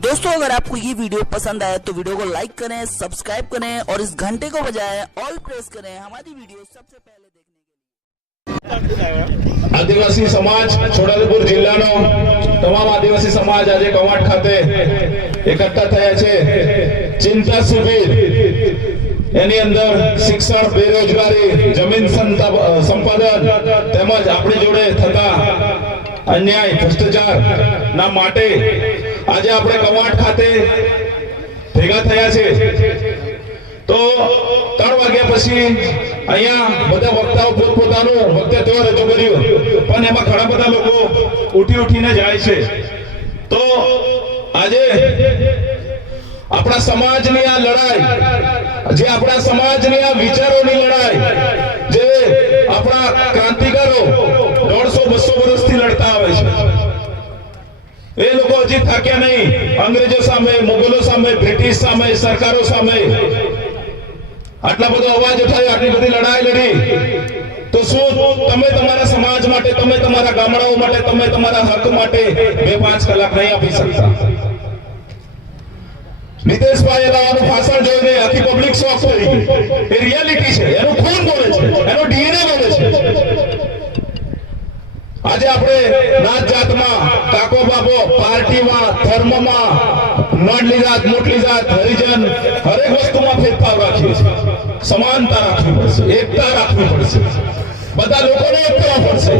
दोस्तों अगर आपको ये वीडियो पसंद आया तो वीडियो को लाइक करें सब्सक्राइब करें और इस घंटे को बजाएं ऑल प्रेस करें हमारी वीडियो सबसे पहले देखने के लिए આદિવાસી સમાજ છોટાઉદેપુર જિલ્લાનો તમામ આદિવાસી સમાજ આજે કવાંટ ખાતે એકઠા થયા છે ચિંતા શિબિર એની અંદર શિક્ષણ બેરોજગારી જમીન સંતા- સંપાદન તેમજ આપણી જોડે થતા અન્યાય ભ્રષ્ટાચાર ના માટે આજે આપણે કવાટ ખાતે ભેગા થયા છે. તો ત્રણ વાગ્યા પછી અહીંયા બધા વક્તાઓ પોતપોતાનું વક્તવ્ય રજૂ કર્યું. પણ એમાં ઘણા બધા લોકો ઉઠી ઉઠીને જાય છે. તો આજે આપણા સમાજની આ લડાઈ, જે આપણા સમાજની આ વિચારોની લડાઈ, જે આપણા ક્રાંતિકારો દોઢસો બસો વર્ષથી લડતા આવે છે. એ લોકો હજી થાક્યા નહીં. અંગ્રેજો સામે, મુગલો સામે, બ્રિટિશ સામે, સરકારો સામે. આટલા બધો અવાજ ઉઠાવ્યો આટલી બધી લડાઈ લડી. તો શું, તમે તમારા સમાજ માટે, તમે તમારા ગામડાઓ માટે, તમે તમારા હક માટે બે પાંચ કલાક નહીં આપી શકતા? નિતેશભાઈ લાવાનું ભાષણ જોઈને આખી પબ્લિક શોક થઈ. એ રિયાલિટી છે, એનું ખૂન બોલે છે, એનો ડીએનએ બોલે છે આજે આપણે નાત જાતમાં કાકો બાબો પાર્ટીમાં, ધર્મમાં નડલી જાત, મોટલી જાત, હરિજન હરેક વસ્તુમાં ભેદભાવ રાખીએ છીએ. સમાનતા રાખવી પડશે, એકતા રાખવી પડશે. બધા લોકોને એક કરવા પડશે.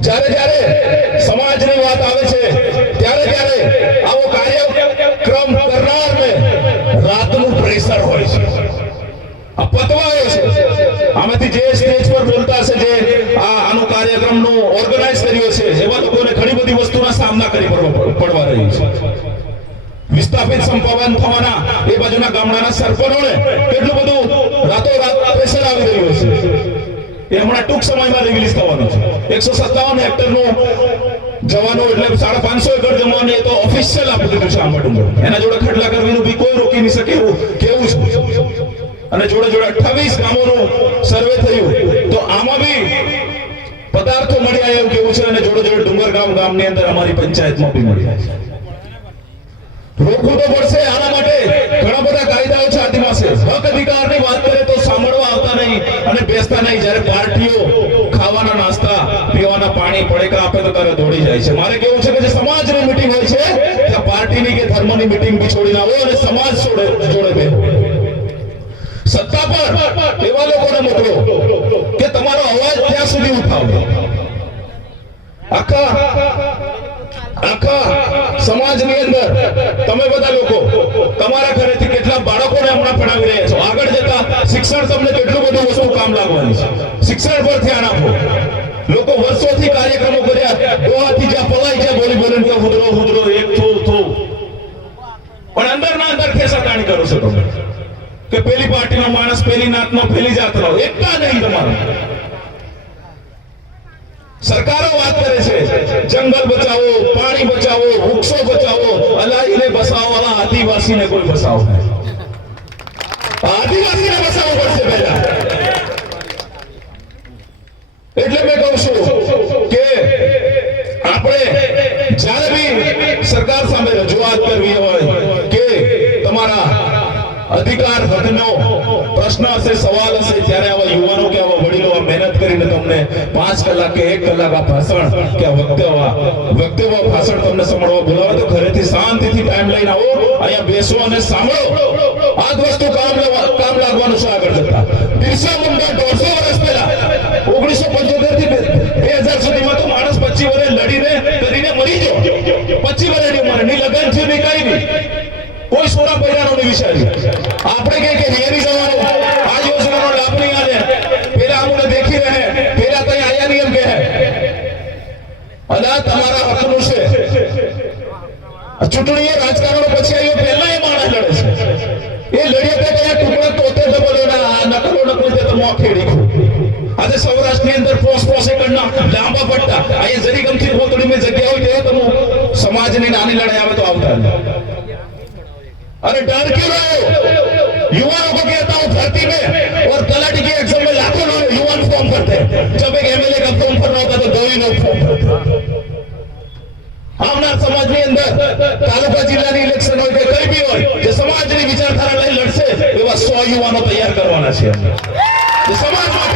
જ્યારે જ્યારે સમાજની વાત આવે છે, ત્યારે ત્યારે આવો કાર્યક્રમ કરનારને રાતનું પ્રેશર હોય છે આ પતવાયો છે આમાંથી જે સ્ટેજ પર બોલતા છે જે આ આનો કાર્યક્રમનો ઓર્ગેનાઇઝ કર્યો છે એવા લોકોને ઘણી બધી વસ્તુના પડવા રહી છે. વિસ્થાપિત સંપાદન થવાના એ બાજુના ગામડાના સરપંચોને કેટલું બધું રાતોરાત પ્રેશર આવી રહ્યું છે એ હમણાં ટૂંક સમયમાં રિલીઝ થવાનું છે. એકસો સત્તાવન હેક્ટરનું જવાનો એટલે સાડા પાંચસો એકર જમવાનું એ તો ઓફિશિયલ આપી દીધું છે આંબા એના જોડે ખટલા કરવીનું બી કોઈ રોકી નહીં શકે એવું કેવું છે? અને જોડે જોડે અઠાવીસ ગામોનું સર્વે થયું. તો આમાં બી પદાર્થો મળ્યા એવું કેવું છે? અને જોડે જોડે ડુંગરગામ ગામની અંદર અમારી પંચાયતમાં બી મળી જાય રોકવું તો પડશે આના માટે. ઘણા બધા કાયદાઓ છે આદિવાસી. હક અધિકારની વાત કરે તો સાંભળવા આવતા નહીં અને બેસતા નહીં. જ્યારે પાર્ટીઓ ખાવાના નાસ્તા, પીવાના પાણી પડેકા આપે તો તારે દોડી જાય છે. મારે કેવું છે કે જે સમાજની મીટિંગ હોય છે, ત્યાં પાર્ટીની કે ધર્મની મીટિંગ બી છોડીને આવો અને સમાજ છોડે જોડે બે સત્તા પર એવા લોકોને મોકલો કે તમારો અવાજ ત્યાં સુધી ઉઠાવો. આખા આખા સમાજની અંદર તમે બધા લોકો, તમારા ઘરેથી કેટલા બાળકોને હમણાં ભણાવી રહ્યા છો? આગળ જતા શિક્ષણ તમને કેટલું બધું વસ્તુ કામ લાગવાની છે? શિક્ષણ પર ધ્યાન આપો લોકો વર્ષોથી કાર્યક્રમો કર્યા, ગોવાથી જ્યાં પલાય છે બોલી બોલીને હુદરો હુદરો એક થો થો. પણ અંદર ના અંદર ખેસાતાણી કરો છો તમે? કે પેલી પાર્ટીનો માણસ, પેલી નાતનો, પેલી જાતનો, એકતા નહીં તમારો. સરકારો વાત કરે છે, જંગલ બચાવો, પાણી બચાવો, વૃક્ષો બચાવો અલાહીને બસાવો વાળા આદિવાસીને કોઈ બસાવો. આદિવાસીને બસાવવું પડશે પહેલા એટલે મેં કહું છું કે આપણે જ્યારે બી સરકાર સામે રજૂઆત કરવી હોય કે તમારા અધિકાર હદનો પ્રશ્ન હશે, સવાલ હશે, ત્યારે આવા યુવાનો કે આવા વડીલો આ મહેનત કરીને તમને પાંચ કલાક કે એક કલાક આ ભાષણ કે વક્તવ્ય વક્તવ્ય ભાષણ તમને સંભળવા. બોલાવે તો ઘરેથી શાંતિથી ટાઈમ લઈને આવો. અહીંયા બેસો અને સાંભળો. આ જ વસ્તુ કામ લેવા- કામ લાગવાનું છે આગળ જતા બિરસા મુંડા દોઢસો વર્ષ પહેલા ઓગણીસો પંચોતેરથી બે હજાર સુધીમાં તો માણસ પચીસ વર્ષ લડીને કરીને મરી ગયો પચીસ વર્ષની ઉંમરે ની લગન થયું નહીં કઈ નહીં કોઈ સોના પૈસાનો નહીં વિચાર્યું આપણે કે કે હેરી જવાનું આ યોજનાનો લાભ નહીં આલે પેલા અમને દેખી રહે પેલા કઈ આયા નહીં એમ કે અને આ તમારા હકનું છે ચૂંટણી રાજકારણ પછી આવ્યો પહેલા એ માણસ લડે છે. એ લડ્યો તે કયા ટુકડા તોતે જબરના નકલો નકલો તે તો મોખેડી આજે સૌરાષ્ટ્રની અંદર પોસ પોસે કરના, લાંબા પડતા. અહીંયા જરી ગમથી હોતડી મેં જગ્યા હોય તો સમાજની નાની લડાઈ આવે તો આવતા અરે ડર કેવો યુવા લોકો કે અંદર તાલુકા જિલ્લાની ઇલેક્શન હોય કે કઈ બી હોય, જે સમાજની વિચારધારા લઈ લડશે એવા સો યુવાનો તૈયાર કરવાના છે. જે સમાજ માટે